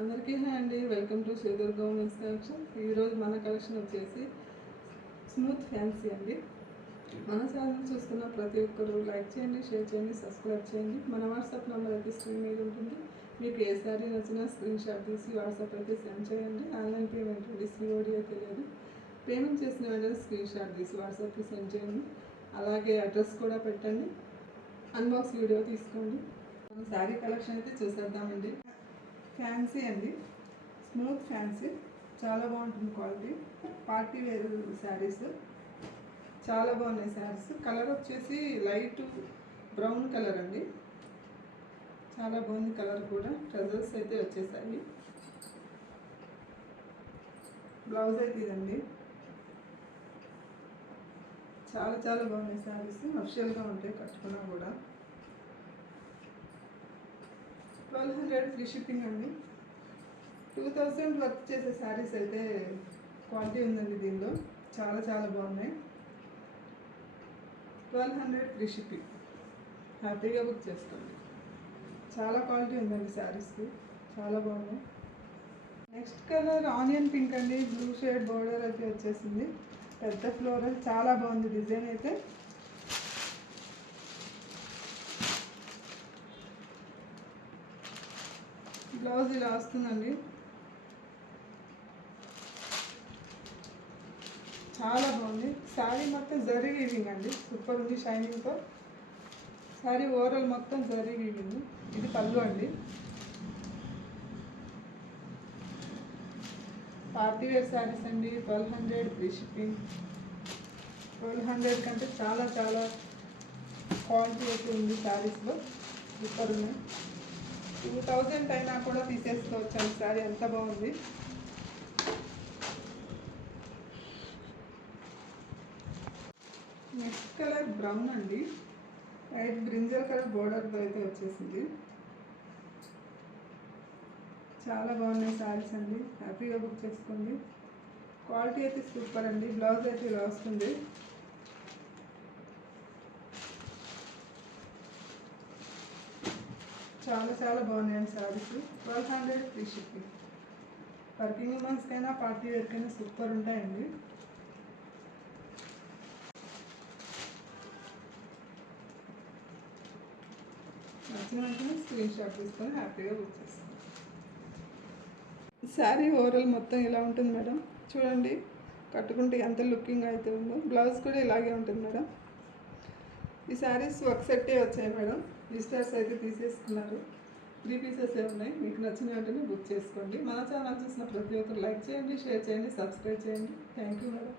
అందరికీ హాయ్ అండి. Welcome to Sri Durga women's collection. ఈరోజు మన కలెక్షన్ వచ్చేసి స్మూత్ ఫ్యాన్సీ అండి. మన ఛానల్ చూస్తున్న ప్రతి ఒక్కరు లైక్ చేయండి, షేర్ చేయండి, సబ్స్క్రైబ్ చేయండి. మన వాట్సాప్ నెంబర్ అయితే స్క్రీన్ మీద ఉంటుంది. మీకు ఏ శారీ నచ్చినా స్క్రీన్ షాట్ తీసి వాట్సాప్ అయితే సెండ్ చేయండి. ఆన్లైన్ పేమెంట్ ఉంది, సిఓడి అయితే లేదు. పేమెంట్ చేసిన వెంటనే స్క్రీన్ షాట్ తీసి వాట్సాప్కి సెండ్ చేయండి. అలాగే అడ్రస్ కూడా పెట్టండి. అన్బాక్స్ వీడియో తీసుకోండి. మన శారీ కలెక్షన్ అయితే చూసేద్దామండి. ఫ్యాన్సీ అండి, స్మూత్ ఫ్యాన్సీ, చాలా బాగుంటుంది క్వాలిటీ. పార్టీ వేర్ శారీస్ చాలా బాగున్నాయి. శారీస్ కలర్ వచ్చేసి లైట్ బ్రౌన్ కలర్ అండి, చాలా బాగుంది కలర్ కూడా. ట్రజల్స్ అయితే వచ్చేసాయి. బ్లౌజ్ అయితే ఇదండి. చాలా చాలా బాగున్నాయి శారీస్, అఫిషియల్గా ఉంటాయి కట్టుకున్నా కూడా. 1200 ఫ్రీ షిప్పింగ్ అండి. 2000 వర్క్ చేసే శారీస్ అయితే క్వాలిటీ ఉందండి దీనిలో. చాలా చాలా బాగున్నాయి. 1200 ఫ్రీ షిప్పింగ్, హ్యాపీగా బుక్ చేసుకోండి. చాలా క్వాలిటీ ఉందండి శారీస్కి, చాలా బాగున్నాయి. నెక్స్ట్ కలర్ ఆనియన్ పింక్ అండి. బ్లూ షేడ్ బోర్డర్ అయితే వచ్చేసింది. పెద్ద ఫ్లోరల్, చాలా బాగుంది డిజైన్ అయితే. బ్లౌజ్ ఇలా వస్తుందండి. చాలా బాగుంది. శారీ మొత్తం జరీ వీవింగ్ అండి, సూపర్ ఉంది షైనింగ్తో. శారీ ఓవరాల్ మొత్తం జరీ వీవింగ్. ఇది పళ్ళు అండి. పార్టీ వేర్ శారీస్ అండి. 1200 ఫ్రీ షిప్పింగ్. 1200 కంటే చాలా చాలా క్వాలిటీ అయితే ఉంది శారీస్లో, సూపర్ ఉన్నాయి. 2000 అయినా కూడా తీసేసుకోవచ్చు అండి. శారీ ఎంత బాగుంది. నెక్స్ట్ కలర్ బ్రౌన్ అండి. లైట్ బ్రింజల్ కలర్ బోర్డర్తో అయితే వచ్చేసింది. చాలా బాగున్నాయి శారీస్ అండి, హ్యాపీగా బుక్ చేసుకోండి. క్వాలిటీ అయితే సూపర్ అండి. బ్లౌజ్ అయితే ఇలా వస్తుంది. చాలా చాలా బాగున్నాయండి శారీస్. 1200 free shipping. వర్కింగ్ ఉమెన్స్కైనా పార్టీ వేర్కైనా సూపర్ ఉంటాయండి. నచ్చిన వెంటనే స్క్రీన్ షాట్ తీసుకొని హ్యాపీగా బుక్ చేస్తాం. శారీ ఓవరాల్ మొత్తం ఇలా ఉంటుంది మేడం. చూడండి కట్టుకుంటే ఎంత లుకింగ్ అయితే ఉందో. బ్లౌజ్ కూడా ఇలాగే ఉంటుంది మేడం. ఈ శారీస్ ఒక సెట్టే వచ్చాయి మేడం. విజిటర్స్ అయితే తీసేసుకున్నారు. 3 పీసెస్ ఉన్నాయి. మీకు నచ్చిన వెంటనే బుక్ చేసుకోండి. మన ఛానల్ చూసిన ప్రతి ఒక్కరు లైక్ చేయండి, షేర్ చేయండి, సబ్స్క్రైబ్ చేయండి. Thank you madam.